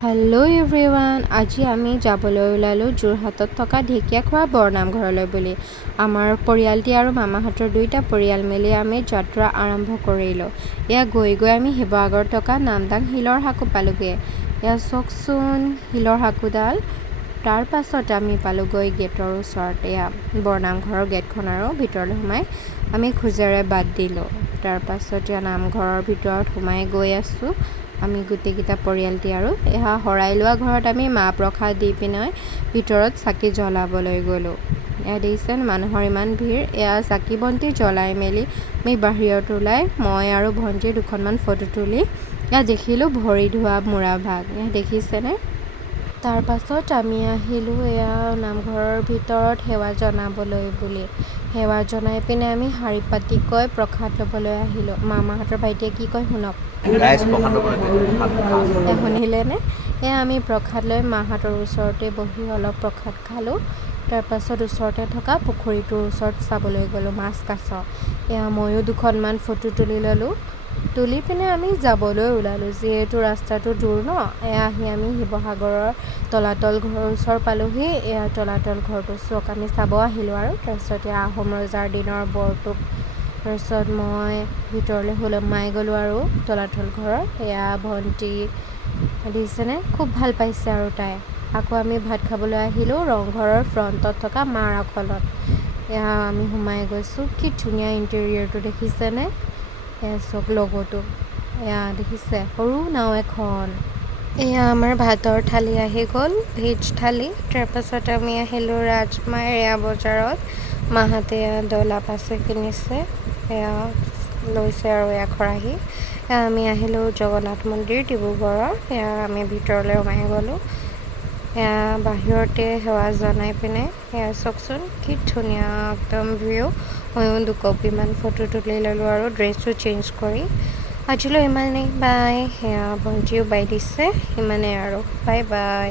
Hello' everyone, আজি আমি যাবলৈ ওলালোঁ যোৰহাটত থকা ঢেকীয়াখোৱা বৰনামঘৰলৈ বুলি। আমাৰ পৰিয়ালটি আৰু মামাহঁতৰ দুইটা পৰিয়াল মিলি আমি যাত্ৰা আৰম্ভ কৰিলোঁ। এয়া গৈ গৈ আমি শিৱসাগৰত থকা নামদাং শিলৰ সাঁকো পালোঁগৈ। এয়া চাওকচোন শিলৰ সাঁকোডাল। তাৰ পাছত আমি পালোঁগৈ গেটৰ ওচৰত। এয়া বৰনামঘৰৰ গেটখন আৰু ভিতৰলৈ সোমাই আমি খোজেৰে বাট দিলোঁ। তাৰ পাছত এয়া নামঘৰৰ ভিতৰত সোমাই গৈ আছোঁ আমি গোটেইকেইটা পৰিয়ালটি আৰু এয়া শৰাই লোৱা ঘৰত আমি মাহ প্ৰসাদ দি পিনে ভিতৰত চাকি জ্বলাবলৈ গ'লোঁ। এয়া দেখিছে মানুহৰ ইমান ভিৰ। এয়া চাকি বন্তি জ্বলাই মেলি আমি বাহিৰত ওলাই মই আৰু ভণ্টিৰ দুখনমান ফটো তুলি এয়া দেখিলোঁ ভৰি ধোৱা মূৰা ভাগ। এয়া দেখিছেনে? তাৰ পাছত আমি আহিলোঁ এয়া নামঘৰৰ ভিতৰত সেৱা জনাবলৈ বুলি। সেৱা জনাই পিনে আমি শাৰী পাতিকৈ প্ৰসাদ ল'বলৈ আহিলোঁ। মামাহঁতৰ ভাইটিয়ে কি কয় শুনক। শুনিলেনে? এয়া আমি প্ৰসাদ লৈ মাহঁতৰ ওচৰতে বহি অলপ প্ৰসাদ খালোঁ। তাৰ পাছত ওচৰতে থকা পুখুৰীটোৰ ওচৰত চাবলৈ গ'লোঁ মাছ কাছ। এয়া ময়ো দুখনমান ফটো তুলি ল'লোঁ। তুলি পিনে আমি যাবলৈ ওলালোঁ যিহেতু ৰাস্তাটো দূৰ ন। এয়া আহি আমি শিৱসাগৰৰ তলাতল ঘৰৰ ওচৰ পালোঁহি। এয়া তলাতল ঘৰটো চোক আমি চাব আহিলোঁ আৰু তাৰপিছত এয়া আহোম ৰজাৰ দিনৰ বৰটোপ। তাৰপিছত মই ভিতৰলৈ সোমাই গ'লোঁ আৰু তলাতল ঘৰৰ। এয়া ভণ্টি দেখিছেনে খুব ভাল পাইছে আৰু তাই। আকৌ আমি ভাত খাবলৈ আহিলোঁ ৰংঘৰৰ ফ্ৰণ্টত থকা মাৰ আখলত। এয়া আমি সোমাই গৈছোঁ। কি ধুনীয়া ইণ্টেৰিয়ৰটো দেখিছেনে? এয়া চব লগোটো এয়া দেখিছে সৰু নাও এখন। এয়া আমাৰ ভাতৰ থালি আহি গ'ল, ভেজ থালি। তাৰপাছত আমি আহিলোঁ ৰাজমাৰ এয়া বজাৰত। মাহঁতে এয়া ডলা পাচি কিনিছে, এয়া লৈছে আৰু এয়া খৰাহি। এয়া আমি আহিলোঁ জগন্নাথ মন্দিৰ ডিব্ৰুগড়ৰ। এয়া আমি ভিতৰলৈ সোমাই গ'লোঁ। এয়া বাহিৰতে সেৱা জনাই পিনে এয়া চাওকচোন কি ধুনীয়া একদম ভিউ। ময়ো দুকপিমান ফটো তুলি ল'লোঁ আৰু ড্ৰেছটো চেঞ্জ কৰি। আজিলৈ ইমানেই, বাই। সেয়া ভণ্টিও বাই দিছে, ইমানেই আৰু বাই বাই।